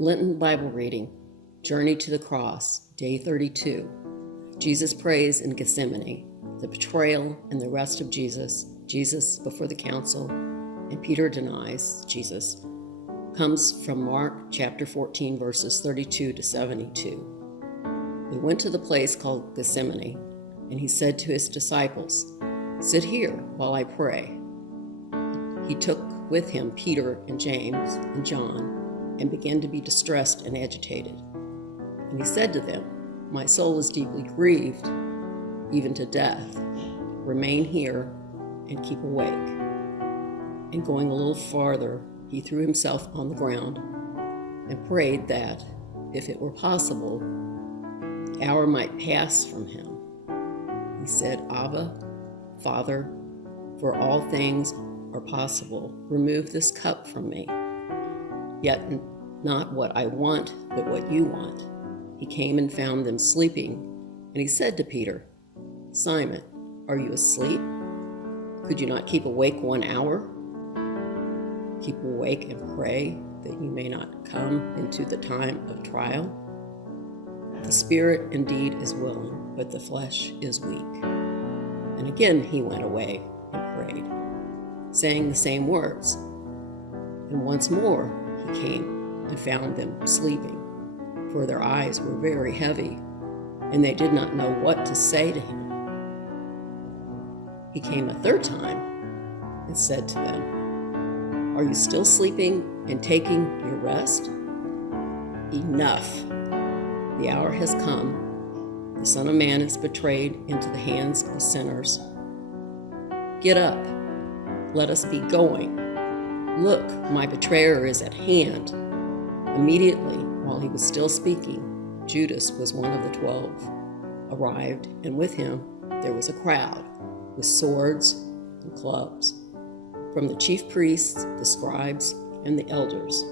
Lenten Bible reading, Journey to the Cross, Day 32. Jesus prays in Gethsemane, the betrayal and the arrest of Jesus before the council, and Peter denies Jesus, comes from Mark chapter 14, verses 32 to 72. He went to the place called Gethsemane, and he said to his disciples, "Sit here while I pray." He took with him Peter and James and John, and began to be distressed and agitated. And he said to them, "My soul is deeply grieved, even to death. Remain here and keep awake." And going a little farther, he threw himself on the ground and prayed that, if it were possible, the hour might pass from him. He said, "Abba, Father, for all things are possible. Remove this cup from me. Yet not what I want, but what you want." He came and found them sleeping, and he said to Peter, "Simon, are you asleep? Could you not keep awake 1 hour? Keep awake and pray that you may not come into the time of trial. The spirit indeed is willing, but the flesh is weak." And again he went away and prayed, saying the same words. And once more he came and found them sleeping, for their eyes were very heavy, and they did not know what to say to him. He came a third time and said to them, "Are you still sleeping and taking your rest? Enough! The hour has come. The Son of Man is betrayed into the hands of sinners. Get up, let us be going. Look, my betrayer is at hand." Immediately, while he was still speaking, Judas was one of the 12, arrived, and with him there was a crowd with swords and clubs, from the chief priests, the scribes, and the elders.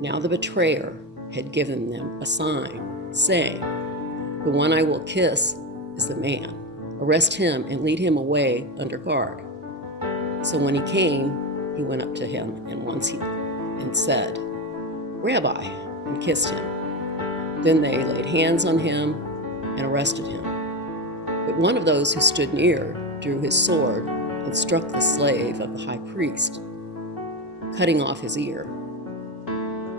Now the betrayer had given them a sign, saying, "The one I will kiss is the man. Arrest him and lead him away under guard." So when he came, he went up to him and said, "Rabbi," and kissed him. Then they laid hands on him and arrested him. But one of those who stood near drew his sword and struck the slave of the high priest, cutting off his ear.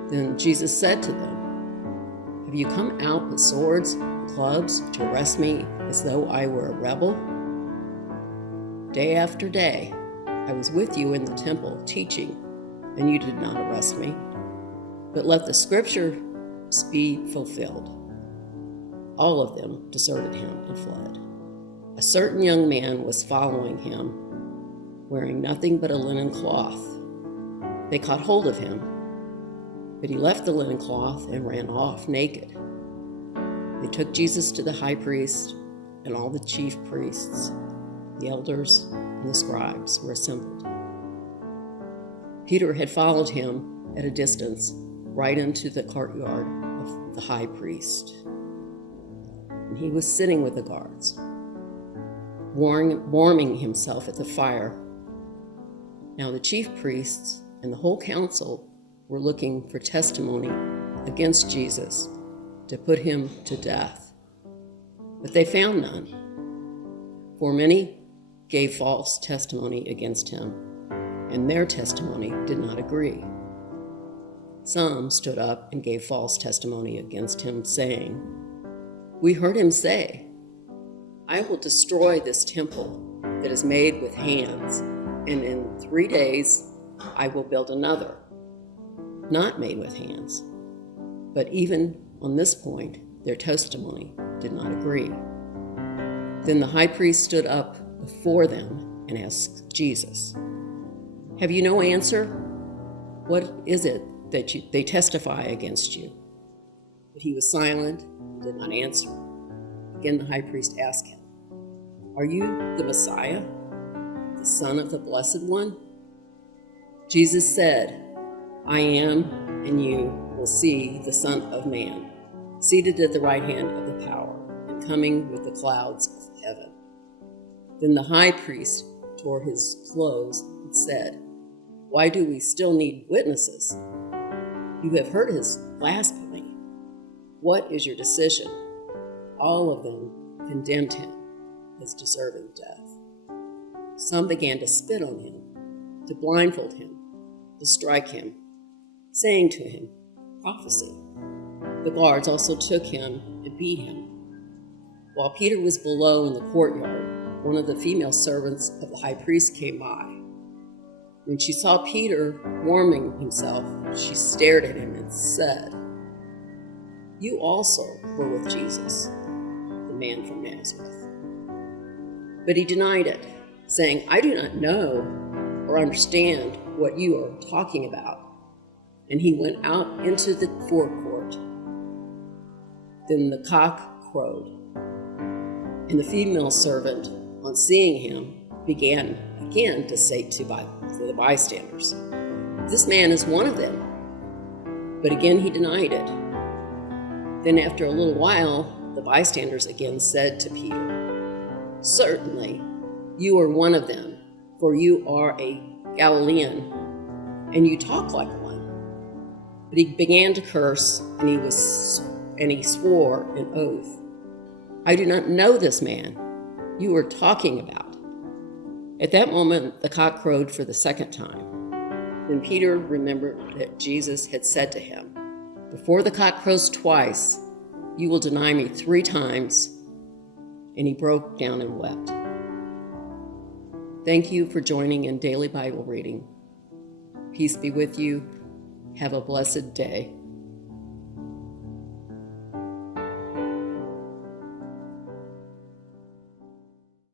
Then Jesus said to them, "Have you come out with swords and clubs to arrest me as though I were a rebel? Day after day I was with you in the temple teaching, and you did not arrest me. But let the scriptures be fulfilled." All of them deserted him and fled. A certain young man was following him, wearing nothing but a linen cloth. They caught hold of him, but he left the linen cloth and ran off naked. They took Jesus to the high priest, and all the chief priests, the elders, and the scribes were assembled. Peter had followed him at a distance, right into the courtyard of the high priest. And he was sitting with the guards, warming himself at the fire. Now the chief priests and the whole council were looking for testimony against Jesus to put him to death. But they found none, for many gave false testimony against him, and their testimony did not agree. Some stood up and gave false testimony against him, saying, "We heard him say, 'I will destroy this temple that is made with hands, and in 3 days I will build another, not made with hands.' But even on this point, their testimony did not agree. Then the high priest stood up before them and asked Jesus, 'Have you no answer? What is it that they testify against you?' But he was silent and did not answer. Again the high priest asked him, 'Are you the Messiah, the Son of the Blessed One?' Jesus said, 'I am, and you will see the Son of Man, seated at the right hand of the power, and coming with the clouds of heaven.' Then the high priest tore his clothes and said, 'Why do we still need witnesses? You have heard his blasphemy. What is your decision?" All of them condemned him as deserving death. Some began to spit on him, to blindfold him, to strike him, saying to him, "Prophesy." The guards also took him and beat him. While Peter was below in the courtyard, one of the female servants of the high priest came by. When she saw Peter warming himself, she stared at him and said, "You also were with Jesus, the man from Nazareth." But he denied it, saying, "I do not know or understand what you are talking about." And he went out into the forecourt. Then the cock crowed, and the female servant, on seeing him, began again to say to the bystanders, "This man is one of them." But again he denied it. Then after a little while, the bystanders again said to Peter, "Certainly you are one of them, for you are a Galilean, and you talk like one." But he began to curse, and he swore an oath, "I do not know this man you are talking about." At that moment, the cock crowed for the second time. Then Peter remembered that Jesus had said to him, "Before the cock crows twice, you will deny me 3 times." And he broke down and wept. Thank you for joining in Daily Bible Reading. Peace be with you. Have a blessed day.